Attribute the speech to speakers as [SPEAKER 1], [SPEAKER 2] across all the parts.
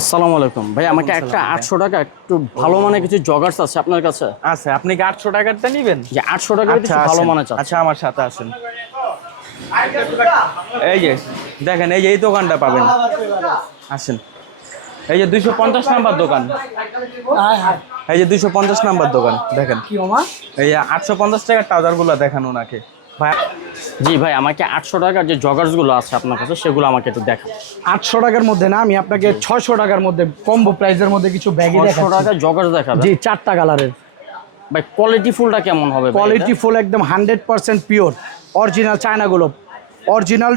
[SPEAKER 1] আসসালামু আলাইকুম। ভাই আমাকে একটা আটশো টাকা একটু ভালো মানে কিছু জগার্স আছে আপনার কাছে?
[SPEAKER 2] আচ্ছা আপনি কি আটশো টাকারটা নিবেন?
[SPEAKER 1] যে আটশো টাকা কিছু ভালো
[SPEAKER 2] আসেন।
[SPEAKER 1] মানে
[SPEAKER 2] আচ্ছা আমার সাথে আসেন এই যে দেখেন এই যে এই দোকানটা পাবেন। আসেন। এই যে দুইশো পঞ্চাশ নাম্বার দোকান। এই যে দুইশো পঞ্চাশ নাম্বার দোকান দেখেন। এই যে আটশো পঞ্চাশ টাকার ট্রাউজারগুলো দেখান ওনাকে। ভাই?
[SPEAKER 1] জি ভাই আমাকে আটশো টাকার যে জগার্সগুলো আছে আপনার কাছে সেগুলো আমাকে একটু দেখান।
[SPEAKER 3] আটশো টাকার মধ্যে না আমি আপনাকে ছয়শো টাকার মধ্যে কম্বো প্রাইসের মধ্যে কিছু ব্যাগই
[SPEAKER 1] ছশো টাকা জগার্স দেখাবে
[SPEAKER 3] জি চারটা কালারের
[SPEAKER 1] ভাই কোয়ালিটি ফুলটা কেমন হবে
[SPEAKER 3] কোয়ালিটি ফুল একদম হান্ড্রেড পার্সেন্ট পিওর অরিজিনাল চায়নাগুলো অরিজিনাল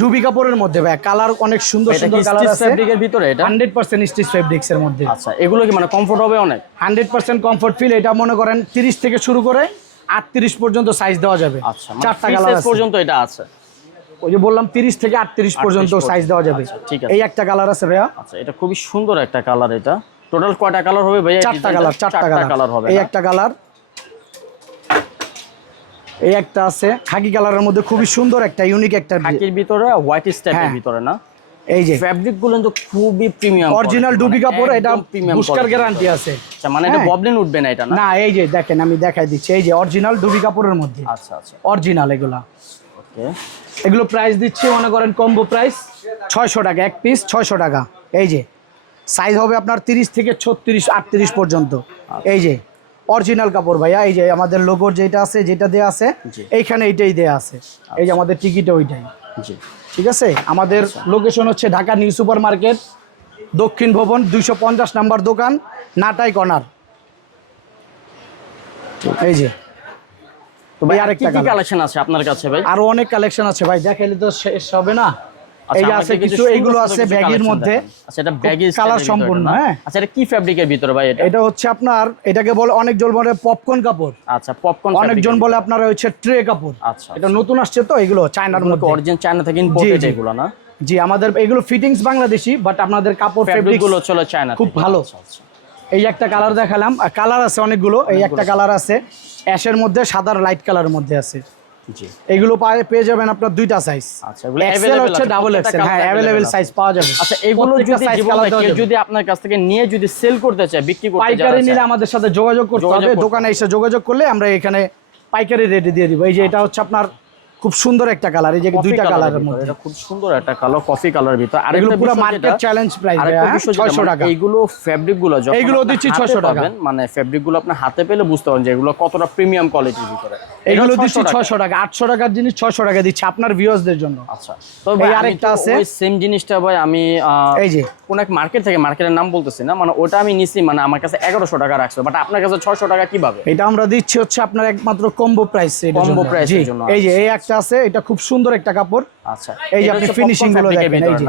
[SPEAKER 3] ডুবি কাপড়ের মধ্যে ভাই কালার অনেক সুন্দর সুন্দর কালার আছে।
[SPEAKER 1] ফ্যাব্রিকের ভিতরে এটা?
[SPEAKER 3] হান্ড্রেড পার্সেন্ট স্টিচ ফেব্রিক্স এর মধ্যে।
[SPEAKER 1] আচ্ছা এগুলো কি মানে কমফোর্ট হবে অনেক?
[SPEAKER 3] হান্ড্রেড পার্সেন্ট কমফোর্ট ফিল এটা মনে করেন তিরিশ থেকে শুরু করে আটত্রিশ পর্যন্ত সাইজ দেওয়া যাবে।
[SPEAKER 1] আচ্ছা মানে
[SPEAKER 3] চারটা কালার
[SPEAKER 1] পর্যন্ত এটা আছে।
[SPEAKER 3] ওই যে বললাম তিরিশ থেকে আটত্রিশ পর্যন্ত
[SPEAKER 1] পর্যন্ত।
[SPEAKER 3] সাইজ দেওয়া যাবে।
[SPEAKER 1] আচ্ছা, ঠিক আছে।
[SPEAKER 3] এই একটা কালার আছে ভাইয়া।
[SPEAKER 1] আচ্ছা এটা খুবই সুন্দর একটা কালার এটা। টোটাল কয়টা কালার হবে ভাই
[SPEAKER 3] চারটা কালার চারটা
[SPEAKER 1] কালার হবে
[SPEAKER 3] এই একটা কালার এই একটা আছে। খাকি কালারের মধ্যে খুবই সুন্দর একটা ইউনিক একটা
[SPEAKER 1] খাকির ভিতরে হোয়াইট স্টাইপের
[SPEAKER 3] হ্যাঁ।
[SPEAKER 1] ভিতরে না?
[SPEAKER 3] এই যে।
[SPEAKER 1] ফ্যাব্রিকগুলো কিন্তু খুবই প্রিমিয়াম
[SPEAKER 3] অরিজিনাল ডুবি কাপড় এটা পুষ্কার গ্যারান্টি আছে।
[SPEAKER 1] আচ্ছা মানে এটা
[SPEAKER 3] হ্যাঁ।
[SPEAKER 1] ববলিন উঠবে না এটা না?
[SPEAKER 3] না এই যে দেখেন আমি দেখাই দিচ্ছি। এই যে অরিজিনাল ডুবি কাপড়ের মধ্যে।
[SPEAKER 1] আচ্ছা আচ্ছা।
[SPEAKER 3] অরিজিনাল এগুলা।
[SPEAKER 1] ওকে।
[SPEAKER 3] এগুলো প্রাইস দিচ্ছি মনে করেন কম্বো প্রাইস ছয়শো টাকা এক পিস ছয়শো টাকা। এই যে সাইজ হবে আপনার তিরিশ থেকে ছত্রিশ আটত্রিশ পর্যন্ত। এই যে অরিজিনাল কাপড় ভাইয়া এই যে আমাদের লোগোর যেটা আছে যেটা দেয়া আছে এইখানে এইটাই দেয়া আছে। এই যে আমাদের টিকিট ওইটাই।
[SPEAKER 1] জি।
[SPEAKER 3] ঠিক আছে? আমাদের লোকেশন হচ্ছে ঢাকা নিউ সুপার মার্কেট দক্ষিণ ভবন দুইশো পঞ্চাশ নাম্বার দোকান নাটাই কর্নার। এই যে।
[SPEAKER 1] তো ভাই
[SPEAKER 3] আরেকটা
[SPEAKER 1] কালেকশন আছে আপনার কাছে ভাই?
[SPEAKER 3] আরও অনেক কালেকশন আছে ভাই। দেখাইলে তো শেষ হবে না?
[SPEAKER 1] আচ্ছা,
[SPEAKER 3] এই আছে কিছু
[SPEAKER 1] সুন্দর
[SPEAKER 3] আছে ব্যাগের মধ্যে।
[SPEAKER 1] আচ্ছা এটা ব্যাগি
[SPEAKER 3] কালার সম্পূর্ণ হ্যাঁ।
[SPEAKER 1] আচ্ছা এটা কি ফ্যাব্রিকের ভিতরে ভাই এটা?
[SPEAKER 3] এটা হচ্ছে আপনার এটাকে বলে অনেকজন বলে পপকর্ন কাপড়।
[SPEAKER 1] আচ্ছা পপকর্ন
[SPEAKER 3] বলে আপনার হচ্ছে ট্রে কাপড়।
[SPEAKER 1] আচ্ছা
[SPEAKER 3] এটা নতুন আসছে তো এগুলো চায়নার মধ্যে।
[SPEAKER 1] অরিজিনাল চায়না থেকে ইম্পোর্টেড এগুলো না?
[SPEAKER 3] জি আমাদের এগুলো ফিটিংস বাংলাদেশি বাট আপনাদের কাপড়
[SPEAKER 1] ফ্যাব্রিকগুলো চলে চায়না
[SPEAKER 3] খুব ভালো।
[SPEAKER 1] আচ্ছা, আচ্ছা।
[SPEAKER 3] এই একটা কালার দেখালাম কালার আছে অনেকগুলো এই একটা কালার আছে। অ্যাশের মধ্যে সাদার লাইট কালারের মধ্যে আছে। এগুলো পেয়ে যাবেন আপনার দুইটা সাইজ
[SPEAKER 1] আচ্ছা এগুলো
[SPEAKER 3] এক্সেল হচ্ছে ডাবল এক্সেল হ্যাঁ সাইজ পাওয়া যাবে।
[SPEAKER 1] আচ্ছা এগুলো যদি কেউ আপনার কাছ থেকে নিয়ে যদি সেল করতে চায় বিক্রি করতে
[SPEAKER 3] পাইকারি নিলে আমাদের সাথে যোগাযোগ করতে হবে। দোকানে এসে যোগাযোগ করলে আমরা এখানে পাইকারি রেটে দিয়ে দিব। এই যে এটা হচ্ছে আপনার খুব সুন্দর একটা কালার এই যে দুইটা কালারের মধ্যে।
[SPEAKER 1] এটা খুব সুন্দর একটা কালার কফি কালার ভিতর।
[SPEAKER 3] আর
[SPEAKER 1] এগুলো
[SPEAKER 3] পুরো মার্কেট চ্যালেঞ্জ প্রাইস
[SPEAKER 1] আরেকটা বিষয়
[SPEAKER 3] 600
[SPEAKER 1] মানে
[SPEAKER 3] টাকা।
[SPEAKER 1] এইগুলো ফ্যাব্রিকগুলো যখন
[SPEAKER 3] এইগুলো দিচ্ছি 600 টাকা।
[SPEAKER 1] মানে ফ্যাব্রিকগুলো আপনি হাতে পেলে বুঝতে পারবেন যে এগুলো কতটা প্রিমিয়াম কোয়ালিটির ভিতরে।
[SPEAKER 3] এগুলো দিচ্ছি
[SPEAKER 1] 600 টাকা।
[SPEAKER 3] ছয়শো টাকা আটশো টাকার জিনিস ছয়শো টাকা দিচ্ছি আপনার ভিউয়ার্সদের জন্য।
[SPEAKER 1] আচ্ছা তো ভাই আরেকটা আছে। ওই সেম জিনিসটা ভাই আমি
[SPEAKER 3] এই যে।
[SPEAKER 1] কোন এক মার্কেট থেকে মার্কেটের নাম বলতেছি না মানে ওটা আমি নিছি মানে আমার কাছে এগারোশো টাকা রাখছে বাট আপনার কাছে ছয়শো টাকা কীভাবে?
[SPEAKER 3] এটা আমরা দিচ্ছি হচ্ছে আপনার একমাত্র কম্বো প্রাইস
[SPEAKER 1] price এর জন্য,
[SPEAKER 3] এই যে এই একটা আছে এটা খুব সুন্দর একটা কাপড়।
[SPEAKER 1] আচ্ছা।
[SPEAKER 3] এই যে আপনি
[SPEAKER 1] popcorn
[SPEAKER 3] গুলো দেখেন, এই যে।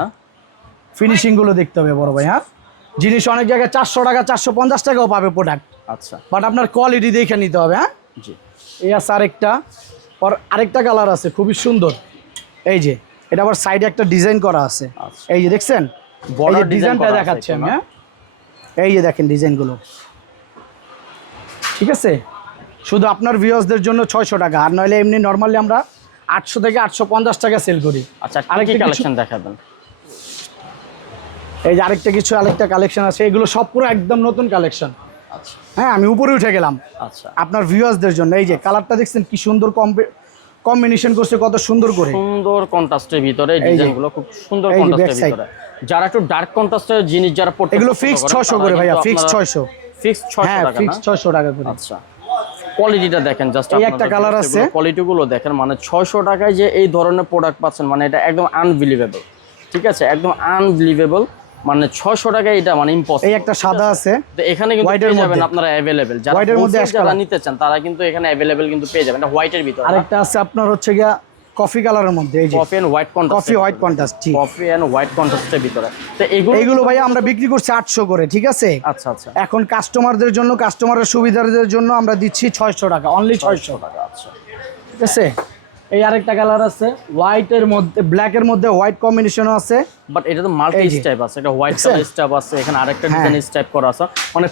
[SPEAKER 3] ফিনিশিংগুলো দেখতে হবে বড় ভাই হ্যাঁ? জিনিস অনেক জায়গায় চারশো টাকা চারশো পঞ্চাশ টাকাও পাবে প্রোডাক্ট
[SPEAKER 1] আচ্ছা।
[SPEAKER 3] বাট আপনার কোয়ালিটি দেখে নিতে হবে হ্যাঁ?
[SPEAKER 1] জি।
[SPEAKER 3] এই আছে আরেকটা। আর আরেকটা কালার আছে খুবই সুন্দর। এই যে এটা আবার সাইডে একটা ডিজাইন করা আছে।
[SPEAKER 1] আচ্ছা।
[SPEAKER 3] এই যে দেখছেন? এই যে ডিজাইনটা দেখাচ্ছি আমি হ্যাঁ? এই যে দেখেন ডিজাইনগুলো ঠিক আছে? শুধু আপনার ভিউয়ার্সদের জন্য ছয়শো টাকা আর নইলে এমনি নর্মালি আমরা আটশো থেকে আটশো পঞ্চাশ টাকা সেল করি।
[SPEAKER 1] আচ্ছা
[SPEAKER 3] আরেকটা
[SPEAKER 1] কালেকশন দেখাবেন?
[SPEAKER 3] এই যে আরেকটা কিছু আরেকটা কালেকশন আছে। এগুলো সব পুরো একদম নতুন কালেকশন
[SPEAKER 1] আচ্ছা।
[SPEAKER 3] হ্যাঁ আমি উপরে উঠে গেলাম।
[SPEAKER 1] আচ্ছা।
[SPEAKER 3] আপনার ভিউয়ার্সদের জন্য। এই যে কালারটা দেখছেন কি সুন্দর কম্বিনেশন করছে কত সুন্দর করে।
[SPEAKER 1] সুন্দর কন্ট্রাস্টের ভিতরে ডিজাইনগুলো খুব সুন্দর কন্ট্রাস্টের ভিতরে। যারা একটু ডার্ক কন্ট্রাস্টের জিনিস যারা পড়তে
[SPEAKER 3] এগুলো ফিক্স ছয়শো করে ভাইয়া ফিক্স ছয়শো।
[SPEAKER 1] ফিক্স ছয়শো
[SPEAKER 3] হ্যাঁ
[SPEAKER 1] টাকা
[SPEAKER 3] ফিক্স
[SPEAKER 1] না
[SPEAKER 3] ছয়শো টাকা করে।
[SPEAKER 1] আচ্ছা। কোয়ালিটিটা দেখেন জাস্ট
[SPEAKER 3] এই একটা কালার আছে।
[SPEAKER 1] কোয়ালিটি গুলো দেখেন মানে ছয়শো টাকায় যে এই ধরনের প্রোডাক্ট পাচ্ছেন মানে এটা একদম আনবিলিভেবল ঠিক আছে? একদম আনবিলিভেবল মানে ছয়শো টাকায় এটা মানে ইম্পসিবল
[SPEAKER 3] এই একটা সাদা আছে
[SPEAKER 1] তো এখানে কিন্তু পেয়ে যাবেন আপনারা अवेलेबल যারা
[SPEAKER 3] White মধ্যে
[SPEAKER 1] যারা নিতে চান তারা কিন্তু এখানে अवेलेबल কিন্তু পেয়ে যাবেন। এটা হোয়াইটের ভিতর
[SPEAKER 3] আরেকটা আছে আপনার হচ্ছে গিয়া কফি কালারের মধ্যে এই যে।
[SPEAKER 1] Coffee and white contrast
[SPEAKER 3] coffee white contrast G
[SPEAKER 1] coffee and white কন্ট্রাস্টের ভিতরে। তো এগুলো
[SPEAKER 3] এইগুলো ভাই আমরা বিক্রি করছি আটশো করে ঠিক আছে?
[SPEAKER 1] আচ্ছা আচ্ছা।
[SPEAKER 3] এখন কাস্টমারদের জন্য কাস্টমারের সুবিধাদের জন্য আমরা দিচ্ছি ছয়শো টাকা অনলি ছয়শো
[SPEAKER 1] টাকা আচ্ছা।
[SPEAKER 3] ঠিক আছে? এই আরেকটা কালার আছে হোয়াইটের মধ্যে ব্ল্যাকের মধ্যে হোয়াইট কম্বিনেশনও আছে।
[SPEAKER 1] বাট এটা তো মাল্টি। স্টাইপ আছে এটা হোয়াইট? কালার স্টাইপ আছে এখানে আরেকটা
[SPEAKER 3] হ্যাঁ।
[SPEAKER 1] ডিজাইন স্টাইপ করা আছে। মানে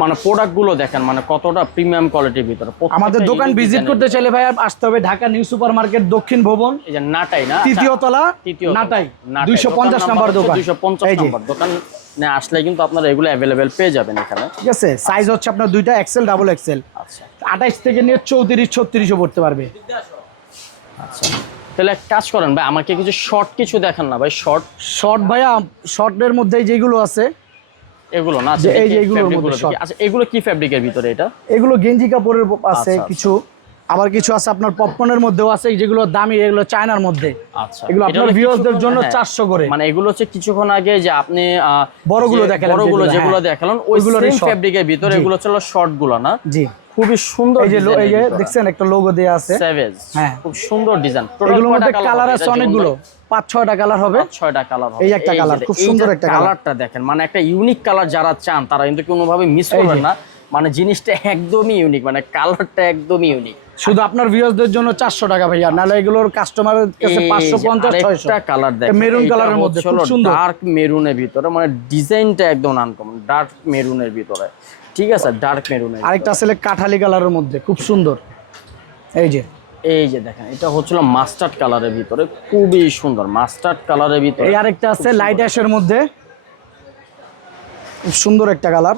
[SPEAKER 1] মানে প্রোডাক্টগুলো দেখেন মানে কতটা প্রিমিয়াম কোয়ালিটির ভিতরে।
[SPEAKER 3] আমাদের দোকান ভিজিট করতে চাইলে ভাই আসতে হবে ঢাকা নিউ সুপার মার্কেট দক্ষিণ ভবন
[SPEAKER 1] এই যে নাটাই না?
[SPEAKER 3] তৃতীয় তলা
[SPEAKER 1] তৃতীয়
[SPEAKER 3] নাটাই দুইশো পঞ্চাশ নাম্বার দোকান।
[SPEAKER 1] দুইশো পঞ্চাশ নাম্বার। দোকান না আসলে কিন্তু আপনারা এগুলো অ্যাভেলেবেল পেয়ে যাবেন এখানে।
[SPEAKER 3] ঠিক আছে সাইজ হচ্ছে আপনার দুইটা এক্সেল ডাবল এক্সেল
[SPEAKER 1] আচ্ছা।
[SPEAKER 3] আঠাইশ থেকে নিয়ে চৌত্রিশ ছত্রিশও পড়তে পারবে।
[SPEAKER 1] আচ্ছা। তাহলে এক কাজ করেন ভাই আমাকে কিছু শর্ট কিছু দেখান না ভাই শর্ট
[SPEAKER 3] শর্ট ভাইয়া শর্টের মধ্যে যেগুলো আছে
[SPEAKER 1] এগুলো না?
[SPEAKER 3] এই যে এগুলোর মধ্যে।
[SPEAKER 1] আচ্ছা এগুলো কি ফ্যাব্রিকের ভিতরে এটা?
[SPEAKER 3] এগুলো গেঞ্জি কাপড়ের আছে
[SPEAKER 1] আচ্ছা,
[SPEAKER 3] কিছু। আবার কিছু আছে আপনার পপকর্নের মধ্যেও আছে যেগুলো দামি এগুলো চায়নার মধ্যে।
[SPEAKER 1] আচ্ছা।
[SPEAKER 3] এগুলো আপনার ভিউয়ারদের জন্য
[SPEAKER 1] হ্যাঁ,
[SPEAKER 3] 400 করে।
[SPEAKER 1] মানে এগুলো হচ্ছে কিছুক্ষণ আগে যে আপনি
[SPEAKER 3] বড়গুলো দেখালেন
[SPEAKER 1] বড়গুলো
[SPEAKER 3] যেগুলো, হ্যাঁ।
[SPEAKER 1] দেখালেন
[SPEAKER 3] ওইগুলোর
[SPEAKER 1] ফ্যাব্রিকের ভিতরে এগুলো ছিল শর্টগুলো না?
[SPEAKER 3] জি।
[SPEAKER 1] খুবই সুন্দর
[SPEAKER 3] এই যে এই যে দেখছেন একটা লোগো দেওয়া আছে।
[SPEAKER 1] Savage,
[SPEAKER 3] হ্যাঁ।
[SPEAKER 1] খুব সুন্দর ডিজাইন
[SPEAKER 3] এগুলোর মধ্যে কালার আছে অনেকগুলো। পাঁচ ছয়টা কালার হবে।
[SPEAKER 1] ছয়টা কালার
[SPEAKER 3] এই একটা colour, খুব সুন্দর একটা
[SPEAKER 1] কালারটা দেখেন মানে একটা ইউনিক কালার যারা চান তারা কিন্তু কোনোভাবে মিস করবেন না। মানে জিনিসটা একদমই ইউনিক মানে কালারটা একদমই ইউনিক
[SPEAKER 3] শুধু আপনার ভিউয়ারদের জন্য চারশো টাকা ভাইয়া নাহলে এগুলোর কাস্টমারের কাছে পাঁচশো পঞ্চাশ ছয়শো।
[SPEAKER 1] কালার দেখেন
[SPEAKER 3] মেরুন কালারের মধ্যে খুব সুন্দর।
[SPEAKER 1] ডার্ক মেরুনের ভিতরে মানে ডিজাইনটা একদম আনকমন ডার্ক মেরুনের ভিতরে। ঠিক আছে ডার্ক মেরুনের
[SPEAKER 3] আরেকটা আছে কাঠালি কালারের মধ্যে খুব সুন্দর। এই যে।
[SPEAKER 1] এই যে দেখেন এটা হচ্ছিল মাস্টার্ড কালারের ভিতরে খুবই সুন্দর মাস্টার্ড কালারের ভিতরে।
[SPEAKER 3] এই আরেকটা আছে লাইট অ্যাশের মধ্যে। খুব সুন্দর একটা কালার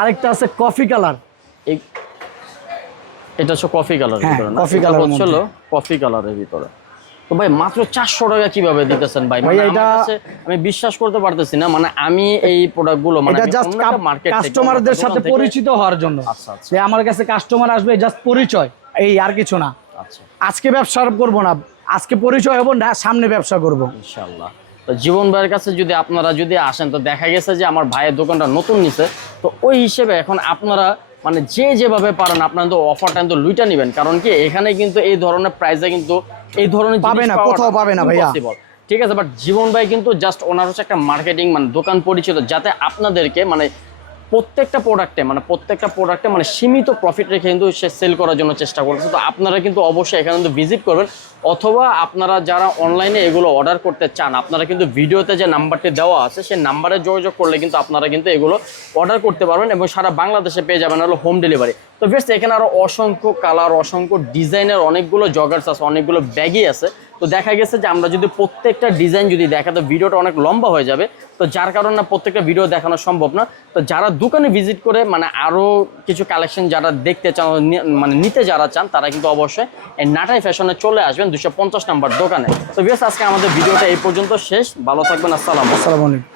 [SPEAKER 3] আরেকটা আছে কফি কালার
[SPEAKER 1] এই এটা হচ্ছে কফি কালারের
[SPEAKER 3] হ্যাঁ,
[SPEAKER 1] ভিতরে
[SPEAKER 3] coffee
[SPEAKER 1] এটা হচ্ছিল কফি কালারের ভিতরে। তো ভাই মাত্র চারশো টাকা কীভাবে দিতেছেন ভাই? মানে
[SPEAKER 3] ভাই, এটা-
[SPEAKER 1] আমি বিশ্বাস করতে পারতেছি না। মানে আমি এই মানে একটা market থেকে,
[SPEAKER 3] কাস্টমারদের সাথে পরিচিত হওয়ার জন্য।
[SPEAKER 1] আচ্ছা আচ্ছা
[SPEAKER 3] যে আমার কাছে কাস্টমার আসবে জাস্ট পরিচয়। এই আর কিছু না।
[SPEAKER 1] আচ্ছা।
[SPEAKER 3] আজকে ব্যবসা করব না। আজকে পরিচয় হব না সামনে ব্যবসা করব।
[SPEAKER 1] ইনশাল্লাহ তো জীবন ভাইয়ের কাছে যদি আপনারা যদি আসেন তো দেখা গেছে যে আমার ভাইয়ের দোকানটা নতুন নিছে। তো ওই হিসেবে এখন আপনারা মানে যে যেভাবে পারেন আপনারা তো অফারটা কিন্তু লুইটা নেবেন। কারণ কি এখানে কিন্তু এই ধরনের প্রাইসে কিন্তু এই ধরনের
[SPEAKER 3] পাবে না, কোথাও পাবে না ভাইয়া।
[SPEAKER 1] ঠিক আছে বাট জীবন ভাই কিন্তু জাস্ট ওনার হচ্ছে একটা মার্কেটিং মানে দোকান পরিচিত যাতে আপনাদেরকে মানে প্রত্যেকটা প্রোডাক্টে মানে প্রত্যেকটা প্রোডাক্টে মানে সীমিত প্রফিট রেখে কিন্তু সে সেল করার জন্য চেষ্টা করছে তো আপনারা কিন্তু অবশ্যই এখানে কিন্তু ভিজিট করবেন। অথবা আপনারা যারা অনলাইনে এগুলো অর্ডার করতে চান, আপনারা কিন্তু ভিডিওতে যে নাম্বারটি দেওয়া আছে, সেই নাম্বারে যোগাযোগ করলে কিন্তু আপনারা কিন্তু এগুলো অর্ডার করতে পারবেন এবং সারা বাংলাদেশে পেয়ে যাবেন হলো হোম ডেলিভারি তো বেশ এখানে আরও অসংখ্য কালার অসংখ্য ডিজাইনের অনেকগুলো জগার্স আছে, অনেকগুলো ব্যাগই আছে। তো দেখা গেছে যে আমরা যদি প্রত্যেকটা ডিজাইন যদি দেখা, তো ভিডিওটা অনেক লম্বা হয়ে যাবে। তো যার কারণে প্রত্যেকটা ভিডিও দেখানো সম্ভব না। তো যারা দোকানে ভিজিট করে মানে আরও কিছু কালেকশন যারা দেখতে চান মানে নিতে যারা চান, তারা কিন্তু অবশ্যই এই নাটাই ফ্যাশনে চলে আসবেন দুশো পঞ্চাশ নাম্বার দোকানে। তো বেশ আজকে আমাদের ভিডিওটা এই পর্যন্ত শেষ। ভালো থাকবেন, আসসালাম
[SPEAKER 3] আসসালামু আলাইকুম।